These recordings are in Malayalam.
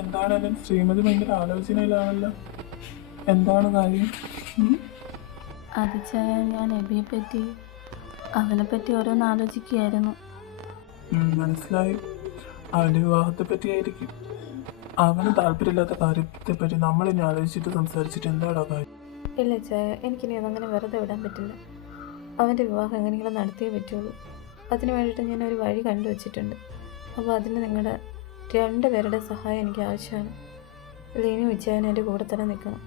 എന്താണേലും ശ്രീമതി ഭയങ്കര ആലോചനയിലാണല്ലോ. എന്താണ് കാര്യം? അത് ഞാൻ എബിയെ പറ്റി അവനെപ്പറ്റി ഓരോന്ന് ആലോചിക്കുകയായിരുന്നു. മനസ്സിലായി. അവൻ്റെ വിവാഹത്തെ പറ്റിയായിരിക്കും. അവന് താല്പര്യമില്ലാത്ത കാര്യത്തെപ്പറ്റി നമ്മളിനി ആലോചിച്ചിട്ട് സംസാരിച്ചിട്ട് എന്താടാ കാര്യം? ഇല്ല ചായ, എനിക്കിനി അതങ്ങനെ വെറുതെ വിടാൻ പറ്റില്ല. അവൻ്റെ വിവാഹം എങ്ങനെയെങ്കിലും നടത്തിയേ പറ്റുള്ളൂ. അതിന് വേണ്ടിയിട്ട് ഞാൻ ഒരു വഴി കണ്ടുവച്ചിട്ടുണ്ട്. അപ്പോൾ അതിന് നിങ്ങളുടെ 2 പേരുടെ സഹായം എനിക്ക് ആവശ്യമാണ്. ലീനു വിജയൻ എൻ്റെ കൂടെ തന്നെ നിൽക്കണം.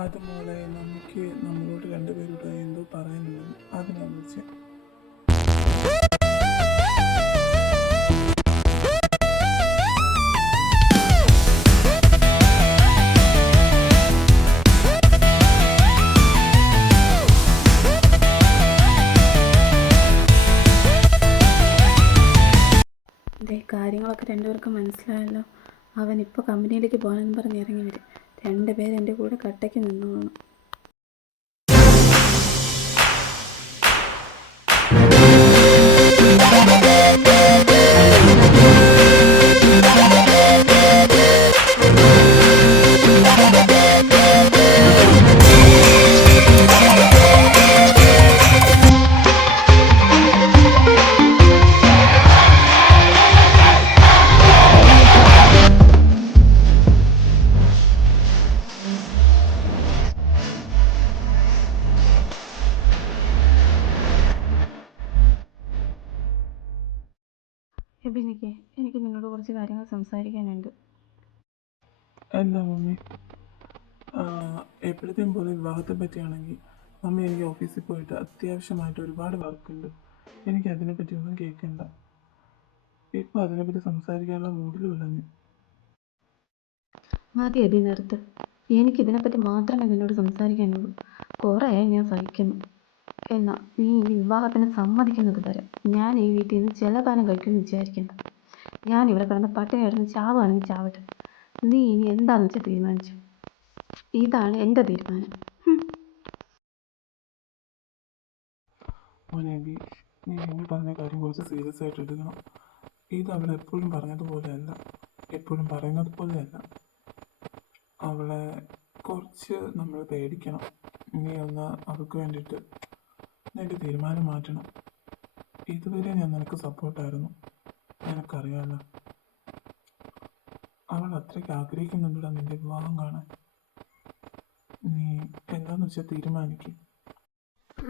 അത് മോളെ, നമുക്ക് നമ്മളോട് 2 പേരോട് എന്തോ പറയാനുള്ളത്, അതിനെ വിളിച്ച്. കാര്യങ്ങളൊക്കെ 2 പേർക്കും മനസ്സിലായല്ലോ. അവൻ ഇപ്പോൾ കമ്പനിയിലേക്ക് പോകാനെന്ന് പറഞ്ഞ് ഇറങ്ങി വരും. 2 പേര് എൻ്റെ കൂടെ കട്ടയ്ക്ക് നിന്നോളണം. എനിക്ക് നിങ്ങളോട് കുറച്ച് കാര്യങ്ങൾ സംസാരിക്കാനുണ്ട്. എന്താ മമ്മി? എപ്പോഴത്തെയും പോലെ വിവാഹത്തെ പറ്റിയാണെങ്കിൽ മമ്മി, എനിക്ക് ഓഫീസിൽ പോയിട്ട് അത്യാവശ്യമായിട്ട് ഒരുപാട് വർക്കുണ്ട്. എനിക്ക് അതിനെപ്പറ്റി ഒന്നും കേൾക്കണ്ട. ഇപ്പോൾ അതിനെപ്പറ്റി സംസാരിക്കാനുള്ള മൂഡിലുമില്ല ഞാൻ. മതി അതി നിർത്ത്. എനിക്കിതിനെപ്പറ്റി മാത്രമേ നിന്നോട് സംസാരിക്കാനുള്ളൂ. കുറേ ഞാൻ സഹിക്കുന്നു. എന്നാൽ നീ ഈ വിവാഹത്തിന് സമ്മതിക്കുന്നത് വരെ ഞാൻ ഈ വീട്ടിൽ നിന്ന് ജലപാനം കഴിക്കുമെന്ന് വിചാരിക്കണ്ട. ഞാൻ ഇവിടെ കിടന്ന് പട്ടിണി കിടന്ന് ചാവുകയാണെങ്കിൽ ചാവട്ടെ. നീ ഇനി എന്താണെന്ന് വെച്ചാൽ തീരുമാനിച്ചു. ഇതാണ് എൻ്റെ തീരുമാനം. മോനേബി, നീ എന്നെ പറഞ്ഞ കാര്യം കുറച്ച് സീരിയസ് ആയിട്ട് എടുക്കണം. ഇത് അവൾ എപ്പോഴും പറയുന്നത് പോലെയല്ല. അവളെ കുറച്ച് നമ്മൾ പേടിക്കണം. നീ ഒന്ന് അവൾക്ക് വേണ്ടിയിട്ട് നിന്റെ തീരുമാനം മാറ്റണം. ഇതുവരെ ഞാൻ നിനക്ക് സപ്പോർട്ടായിരുന്നു, നിനക്കറിയാമല്ലോ. അവൾ അത്രയ്ക്ക് ആഗ്രഹിക്കുന്നുണ്ടോ നിന്റെ വിവാഹം കാണാൻ. നീ എന്താന്ന് വെച്ചാൽ തീരുമാനിക്കും.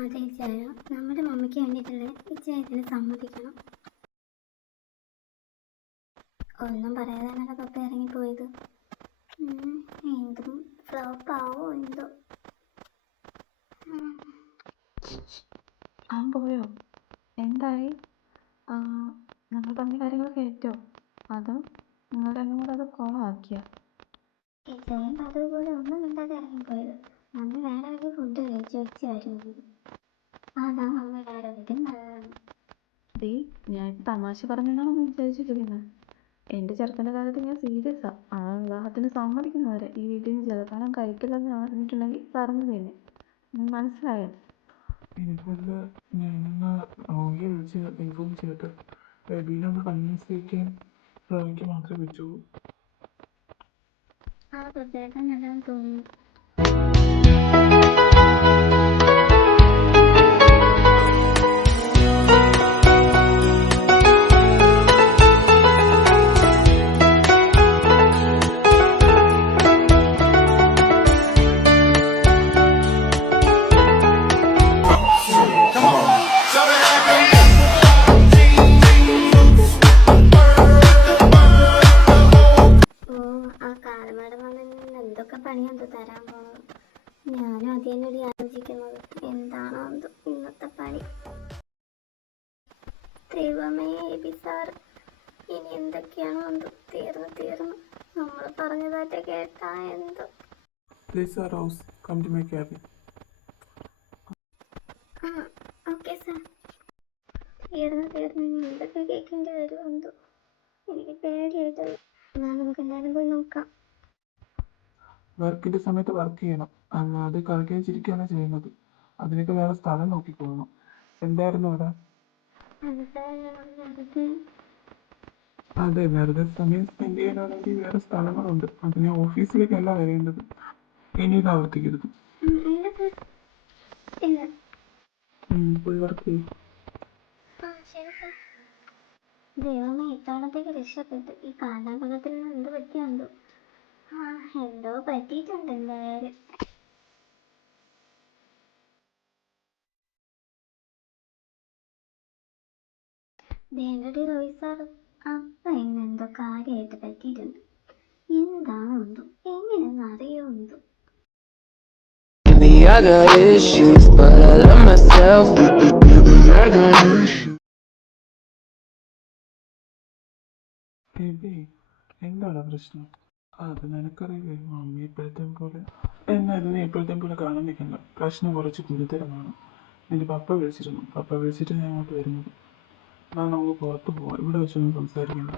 അതെ ചായ, നമ്മുടെ മമ്മിക്ക് വേണ്ടിയിട്ടുള്ള ഇച്ചയത്തിന് സമ്മതിക്കണം. ഒന്നും പറയാതെയാണ് പപ്പ ഇറങ്ങിപ്പോയത്. എന്തും ഫ്ലോപ്പ് ആവോ എന്തോ. അവൻ പോയോ? എന്തായി? നമ്മൾ പറഞ്ഞ കാര്യങ്ങൾ കേട്ടോ? അതോ നിങ്ങൾ രണ്ടും കൂടെ അത് കോളാക്കിയോ? ഇച്ചയും അതുപോലെ ഒന്നും മിണ്ടാതെ ഇറങ്ങിപ്പോയത്. മമ്മി വേറെ വഴി ഫുഡ് കഴിച്ച് വെച്ചായിരുന്നു. അതാ മമ്മിയുടെ ആരോഗ്യത്തിന് നല്ലതാണ്. ഞാൻ തമാശ പറഞ്ഞെന്നാണ് വിചാരിച്ചിരിക്കുന്നത്. എൻ്റെ ചെറുക്കൻ്റെ കാലത്ത് ഞാൻ സീരിയസാണ്. ആ വിവാഹത്തിന് സമ്മതിക്കുന്നവരെ ഈ വീട്ടിൽ നിന്ന് ജലപാനം കഴിക്കില്ലെന്ന് പറഞ്ഞിട്ടുണ്ടെങ്കിൽ പറഞ്ഞു തന്നെ. മനസ്സിലായോ? എനിക്കുള്ള ഞാനൊന്ന് റോഗിയെ വിളിച്ച് ഇൻഫോം ചെയ്തിട്ട് ബേബീനൊന്ന് കൺവിൻസ് ചെയ്യിക്കാൻ റോഗിക്ക് മാത്രമേ പറ്റുള്ളൂ. ആ പ്രത്യേകം നല്ലതെന്ന് തോന്നുന്നു. എന്തൊക്കെ പണിയാന്തോ തരാൻ പോണത്. ഞാനും അതിനോട് ആലോചിക്കുന്നത്. എന്താണോ എന്തോ ഇന്നത്തെ പണി. ദൈവമേ എബി സാർ, ഇനി എന്തൊക്കെയാണോ എന്തോ. തീർന്നു നമ്മൾ പറഞ്ഞതായിട്ട് കേട്ടാ എന്തോ. Okay sir. തീർന്നു എന്തൊക്കെ കേൾക്കേണ്ടി വരുമോ എന്തോ. എനിക്ക് പേടിയായിട്ടല്ല. എന്നാൽ നമുക്ക് എല്ലാവരും പോയി നോക്കാം. വർക്കിന്റെ സമയത്ത് വർക്ക് ചെയ്യണം, അല്ലാതെ കളിക്കാൻ ചിരിക്കുകയാണ് ചെയ്യുന്നത്. അതിനൊക്കെ വേറെ സ്ഥലം നോക്കിക്കൊള്ളണം. എന്തായിരുന്നു അവിടെ? അത് അതെ, വെറുതെ സമയം സ്പെൻഡ് ചെയ്യാനാണെങ്കിൽ വേറെ സ്ഥലങ്ങളുണ്ട്. അതിനെ ഓഫീസിലേക്കല്ല വരേണ്ടത്. ഇനി ഇത് ആവർത്തിക്കരുത്. ഇല്ല. പോയി വർക്ക് ചെയ്യും. ആ ശരി സാർ. ദൈവമേ, ഇത്തവണത്തേക്ക് രക്ഷപ്പെട്ടു. ഈ കാണ്ടാമൃഗത്തിൽ നിന്ന് എന്ത് പറ്റിയുണ്ടോ? എന്തോ പറ്റിയിട്ടുണ്ട് എന്തായാലും. ദേണ്ടടി റോയ് സാർ, അപ്പ ഇന്നെന്തോ കാര്യമായിട്ട് പറ്റിയിട്ടുണ്ട്. എന്താണോ എന്തോ, എങ്ങനെയൊന്നും അറിയോ എന്തോ. Maybe I got issues, but I love myself. I got issues. എന്താണ് പ്രശ്നം? അത് നിനക്കറിയില്ലേ, മമ്മി ഇപ്പോഴത്തെയും പോലെ എന്നെ നീ ഇപ്പോഴത്തെയും പോലെ കാണാൻ നിൽക്കണ്ട. പ്രശ്നം കുറച്ച് ഗുരുതരമാണ്. നിന്റെ പപ്പ വിളിച്ചിരുന്നു. പപ്പ വിളിച്ചിട്ട് ഞാൻ അങ്ങോട്ട് വരുന്നത്. നമുക്ക് പുറത്ത് പോവാം. ഇവിടെ വെച്ചൊന്നും സംസാരിക്കണ്ട.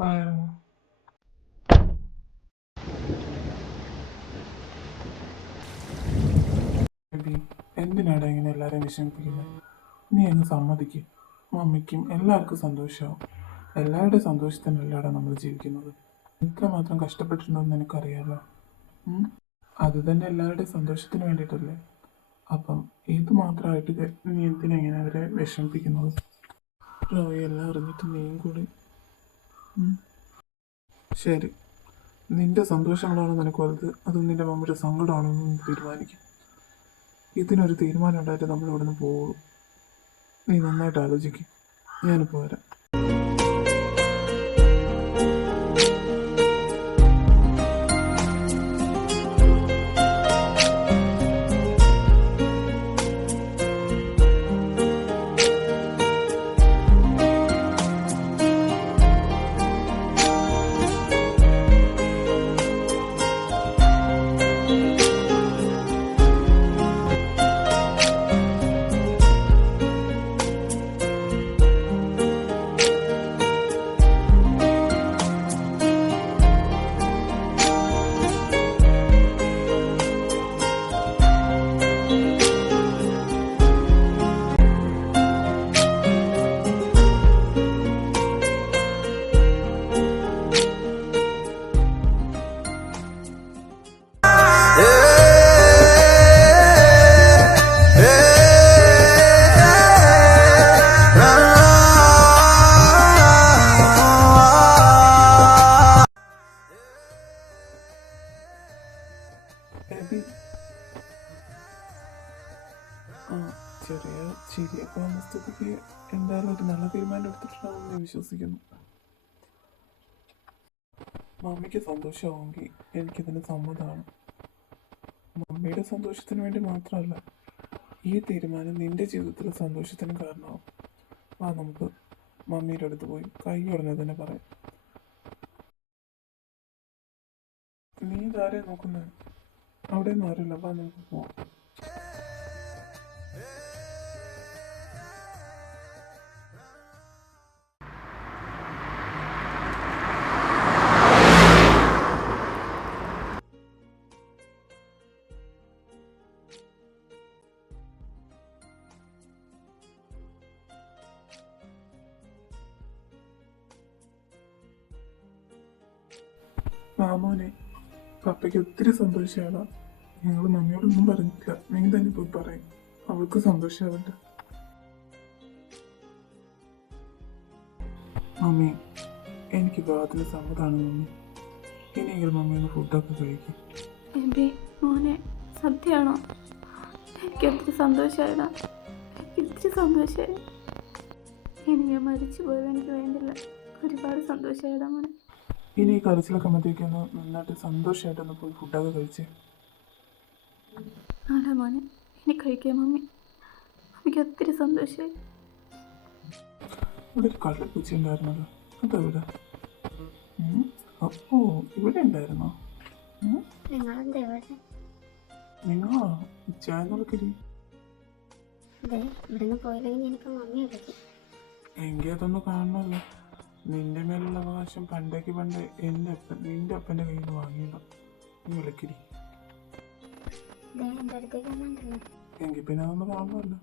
പറയാമോ? എന്തിനാടാ ഇങ്ങനെ എല്ലാവരെയും വിഷമിപ്പിക്കുന്നത്? നീ അങ്ങ് സമ്മതിക്കും. മമ്മിക്കും എല്ലാവർക്കും സന്തോഷമാവും. എല്ലാവരുടെ സന്തോഷത്തിനല്ലാടാ നമ്മൾ ജീവിക്കുന്നത്. ഇത്രമാത്രം കഷ്ടപ്പെട്ടിട്ടുണ്ടെന്ന് നിനക്കറിയാലോ. അത് തന്നെ എല്ലാവരുടെയും സന്തോഷത്തിന് വേണ്ടിയിട്ടല്ലേ. അപ്പം ഇത് മാത്രമായിട്ട് നീ എന്തിനാ ഇങ്ങനെ അവരെ വിഷമിപ്പിക്കുന്നത്? റോയി, എല്ലാം അറിഞ്ഞിട്ട് നീയും കൂടി. ശരി, നിന്റെ സന്തോഷങ്ങളാണോ നിനക്ക് വലുത്, അത് നിന്റെ മമ്മിയുടെ സങ്കടമാണോ എന്ന് നീ തീരുമാനിക്കും. ഇതിനൊരു തീരുമാനം ഉണ്ടായിട്ട് നമ്മൾ ഇവിടെ നിന്ന് പോകുള്ളൂ. നീ നന്നായിട്ട് ആലോചിക്കും. ഞാനിപ്പോൾ വരാം. ചെറിയ ചിരിയൊക്കെ വന്ന സ്ഥിതിക്ക് എന്തായാലും ഒരു നല്ല തീരുമാനം എടുത്തിട്ടുണ്ടാവുമെന്ന് ഞാൻ വിശ്വസിക്കുന്നു. മമ്മിക്ക് സന്തോഷമാവുമെങ്കിൽ എനിക്കിതിന് സമ്മതമാണ്. മമ്മിയുടെ സന്തോഷത്തിന് വേണ്ടി മാത്രമല്ല, ഈ തീരുമാനം നിന്റെ ജീവിതത്തിലെ സന്തോഷത്തിന് കാരണമാവും. നമുക്ക് മമ്മിയുടെ അടുത്ത് പോയി കൈ ഉടനെ തന്നെ പറയാം. നീ ഇതാരെ നോക്കുന്നത്? അവിടെ ഒന്നും ആരില്ല. നമുക്ക് പോവാം. മാമോനെ, പപ്പയ്ക്ക് ഒത്തിരി സന്തോഷമാണ്. ഞങ്ങൾ മമ്മിയോടൊന്നും പറഞ്ഞില്ല. നീ തന്നെ പോയി പറയും. അവൾക്ക് സന്തോഷമാവണ്ട. മമ്മി, എനിക്ക് വിവാഹത്തിന് സമ്മതമാണ് മമ്മി. ഇനിയെങ്കിലും മമ്മി ഒന്ന് ഫുഡൊക്കെ കഴിക്കും. മോനെ, സത്യമാണോ? എനിക്ക് ഒത്തിരി സന്തോഷമായിടാ. ഇത്തിരി സന്തോഷമായി. ഇനി ഞാൻ മരിച്ചു പോയത് എനിക്ക് വേണ്ടില്ല. ഒരുപാട് സന്തോഷമായിടാ മോനെ. ഇനി ഈ കരച്ചിലൊക്കെ മതിയൊക്കെയൊന്ന് നന്നായിട്ട് സന്തോഷമായിട്ടൊന്ന് പോയി ഫുഡൊക്കെ കഴിച്ചേ. ആടാ മോനെ, ഇനി കഴിക്കാം മമ്മി. എനിക്ക് ഒത്തിരി സന്തോഷമായി. ഇവിടെ ഒരു കള്ളപ്പൂച്ച ഉണ്ടായിരുന്നല്ലോ, അതെവിടെ? അപ്പോ ഇവിടെ ഉണ്ടായിരുന്നോ? നിങ്ങളാ ചായ നടക്കരി? ഇവിടുന്ന് പോയില്ലെങ്കിൽ എനിക്ക് മമ്മി വിളിക്കും. എങ്കിൽ അതൊന്ന് കാണണമല്ലോ. നിന്റെ മേലുള്ള അവകാശം പണ്ടേക്ക് പണ്ടേ നിന്റെ അപ്പൻ്റെ കയ്യിൽ നിന്ന് വാങ്ങിയതാ. നീ വിളിക്കിരി. ദേ എൻ്റെ അടുത്തേക്ക് വന്നിട്ടില്ല. എങ്കിൽ പിന്നെ അതൊന്ന് കാണണമല്ലോ.